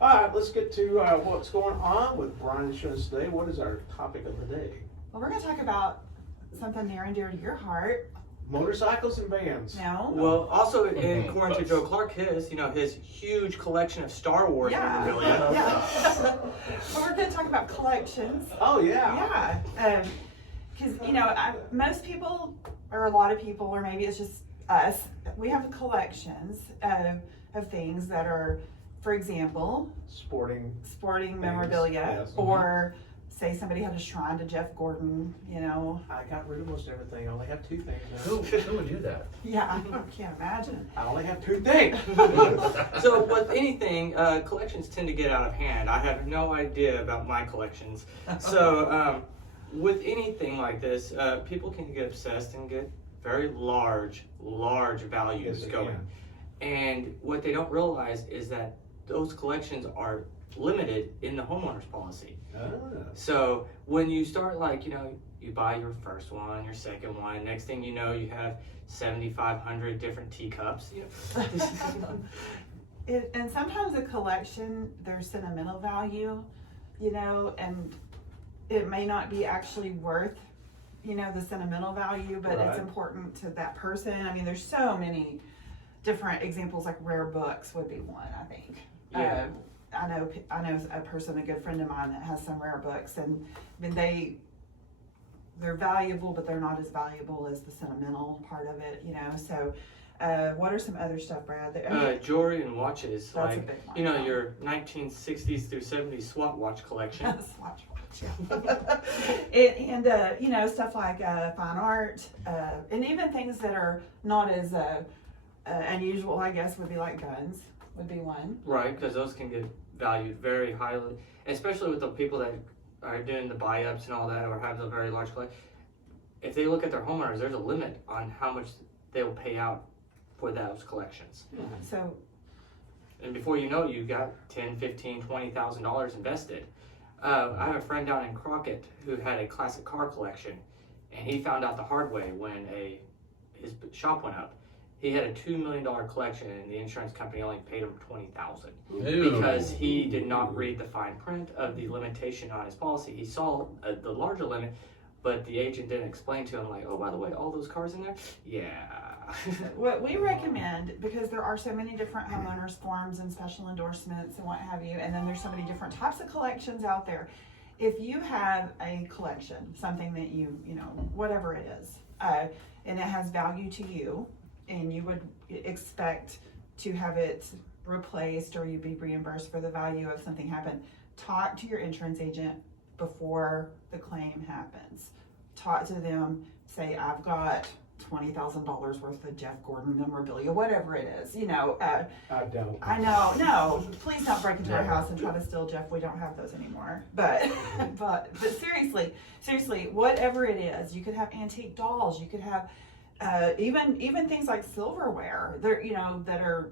All right, let's get to what's going on with Brian Insurance today. What is our topic of the day? Well, we're going to talk about something near and dear to your heart. Motorcycles and vans. No? Well, also according to Joe Clark, his huge collection of Star Wars memorabilia. Yeah. Well, we're going to talk about collections. Oh, yeah. Yeah. Because, most people, or a lot of people, or maybe it's just us, we have collections of things that are, for example, Sporting memorabilia, yes. or say somebody had a shrine to Jeff Gordon, I got rid of most everything. I only have two things now. Who would do that? Yeah, I can't imagine. I only have two things. So with anything, collections tend to get out of hand. I have no idea about my collections. So with anything like this, people can get obsessed and get very large values Yes, going. And what they don't realize is that those collections are limited in the homeowner's policy. So when you start you buy your first one, your second one, next thing you know, you have 7,500 different teacups. And sometimes a collection, there's sentimental value, and it may not be actually worth, the sentimental value, but it's important to that person. I mean, there's so many different examples, like rare books would be one, I think. Yeah. I know a person, a good friend of mine, that has some rare books, and I mean, they're valuable, but they're not as valuable as the sentimental part of it, So, what are some other stuff, Brad? Jewelry and watches, That's a big one. Your 1960s through 70s SWAT watch collection. Swatch watch, yeah. and stuff like fine art, and even things that are not as unusual, I guess, would be like guns. Would be one. Right, because those can get valued very highly, especially with the people that are doing the buy-ups and all that, or have a very large collection. If they look at their homeowners, there's a limit on how much they will pay out for those collections. So, and before you know it, you've got $10,000, $15,000, $20,000 invested. I have a friend down in Crockett who had a classic car collection, and he found out the hard way when his shop went up. He had a $2 million collection, and the insurance company only paid him $20,000 because he did not read the fine print of the limitation on his policy. He saw the larger limit, but the agent didn't explain to him, like, oh, by the way, all those cars in there? Yeah. what we recommend, because there are so many different homeowners forms and special endorsements and what have you, and then there's so many different types of collections out there. If you have a collection, something that whatever it is, and it has value to you, and you would expect to have it replaced, or you'd be reimbursed for the value of something happened, talk to your insurance agent before the claim happens. Talk to them, say, I've got $20,000 worth of Jeff Gordon memorabilia, whatever it is, I don't. I know, no, please don't break into our house and try to steal Jeff. We don't have those anymore. But seriously, whatever it is, you could have antique dolls, you could have even things like silverware, that are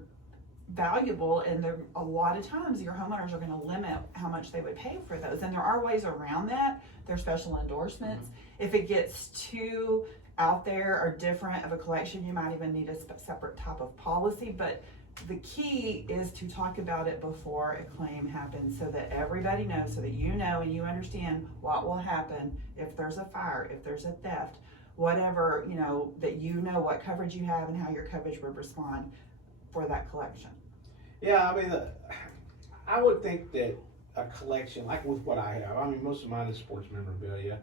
valuable, and a lot of times your homeowners are going to limit how much they would pay for those, and there are ways around that. There's special endorsements. If it gets too out there or different of a collection, you might even need a separate type of policy, but the key is to talk about it before a claim happens, so that everybody knows, so that you know and you understand what will happen if there's a fire, if there's a theft, whatever, that what coverage you have and how your coverage would respond for that collection. Yeah, I mean, I would think that a collection, like with what I have, I mean, most of mine is sports memorabilia.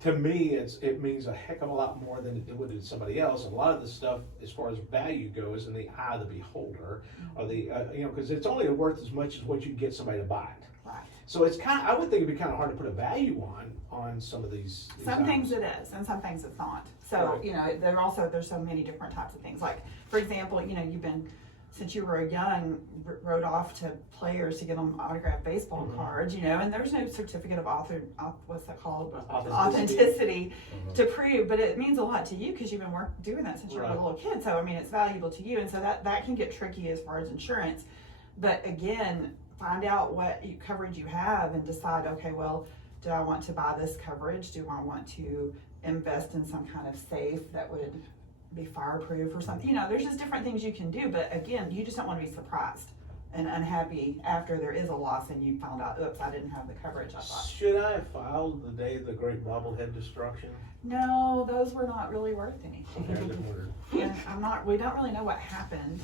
To me, it means a heck of a lot more than it would to somebody else. And a lot of the stuff, as far as value goes, in the eye of the beholder, or because it's only worth as much as what you get somebody to buy it. Right. So it's I would think it'd be kind of hard to put a value on some of these Some items. things it is, and some things it's not. So, there's so many different types of things. Like, for example, you've been, since you were young, wrote off to players to give them autographed baseball cards, and there's no certificate of what's that called? Authenticity to prove, but it means a lot to you because you've been doing that since you were a little kid. So, I mean, it's valuable to you, and so that can get tricky as far as insurance. But again, find out what coverage you have and decide, okay, well, do I want to buy this coverage? Do I want to invest in some kind of safe that would be fireproof or something? There's just different things you can do, but again, you just don't want to be surprised and unhappy after there is a loss and you found out, oops, I didn't have the coverage I thought. Should I have filed the day of the great bobblehead destruction? No, those were not really worth Okay, I anything. didn't wonder. And we don't really know what happened.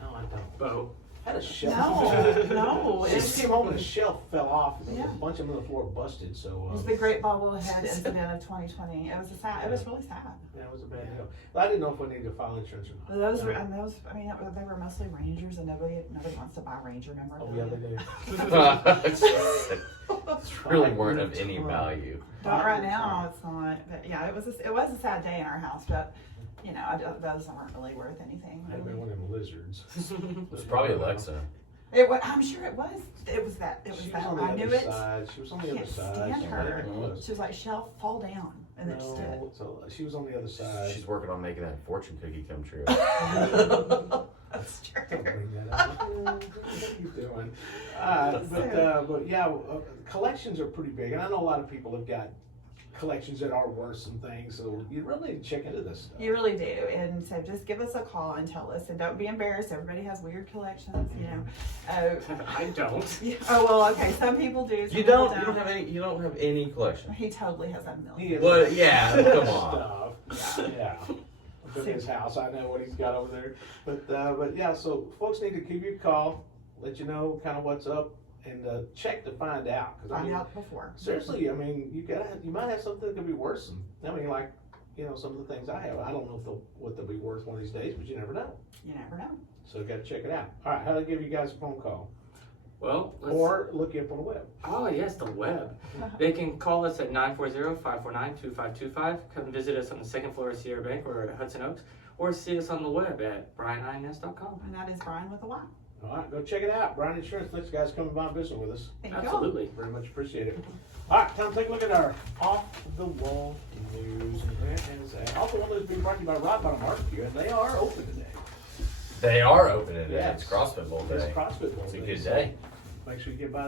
No, I don't. Boat. Had a shelf. No, She it's, came home and the shelf fell off. Yeah. A bunch of them on the floor busted. So it was the great bobblehead incident of 2020. It was it was really sad. yeah, it was a bad deal. But I didn't know if I needed to file insurance or not. Those No. were, and those, I mean, they were mostly Rangers, and nobody wants to buy Ranger memorabilia. Oh yeah, they do. really weren't of any value. Don't right now, it's not. But yeah, it was a sad day in our house. But you know, those aren't really worth anything. I've been one of them lizards. It was probably Alexa. I'm sure it was. It was that. It was She was that. on the I knew other it. side. She was on the Can't other side. stand so her. not even close. She was like, "Shelf, fall down," and then just did. No, so she was on the other side. She's working on making that fortune cookie come true. That's true. Don't bring that up. What are you doing? But yeah, collections are pretty big, and I know a lot of people have got collections that are worth some things. So you really need to check into this stuff. You really do, and so just give us a call and tell us, and don't be embarrassed. Everybody has weird collections, you know. I don't. Yeah. Oh well, okay. Some people do. Some You people don't. You don't have any collection. He totally has a He million. is- Well, yeah. Come on. Stuff. Yeah. Up in his house, I know what he's got over there. But yeah, so folks need to give you a call, let you know kind of what's up, and check to find out. 'Cause, I Find mean, out before. seriously, I mean, you might have something that could be worth some. I mean, like, you know, some of the things I have. I don't know what they'll be worth one of these days, but you never know. You never know. So you got to check it out. All right, how do I give you guys a phone call? Well, Or look you up on the web. oh yes, the web. They can call us at 940-549-2525. Come visit us on the second floor of Sierra Bank or at Hudson Oaks, or see us on the web at brianins.com. And that is Brian with a Y. All right, go check it out. Brian Insurance, thanks guys coming by and visiting with us. Thank you. Absolutely. Very much appreciate it. All right, time to take a look at our off-the-wall news. And that is off-the-wall news being brought to you by Rod Bottom Barbecue, and they are open today. They are open today. Yes. It's CrossFit Bowl It's day. CrossFit Bowl It's a day, good so day. Make sure you get by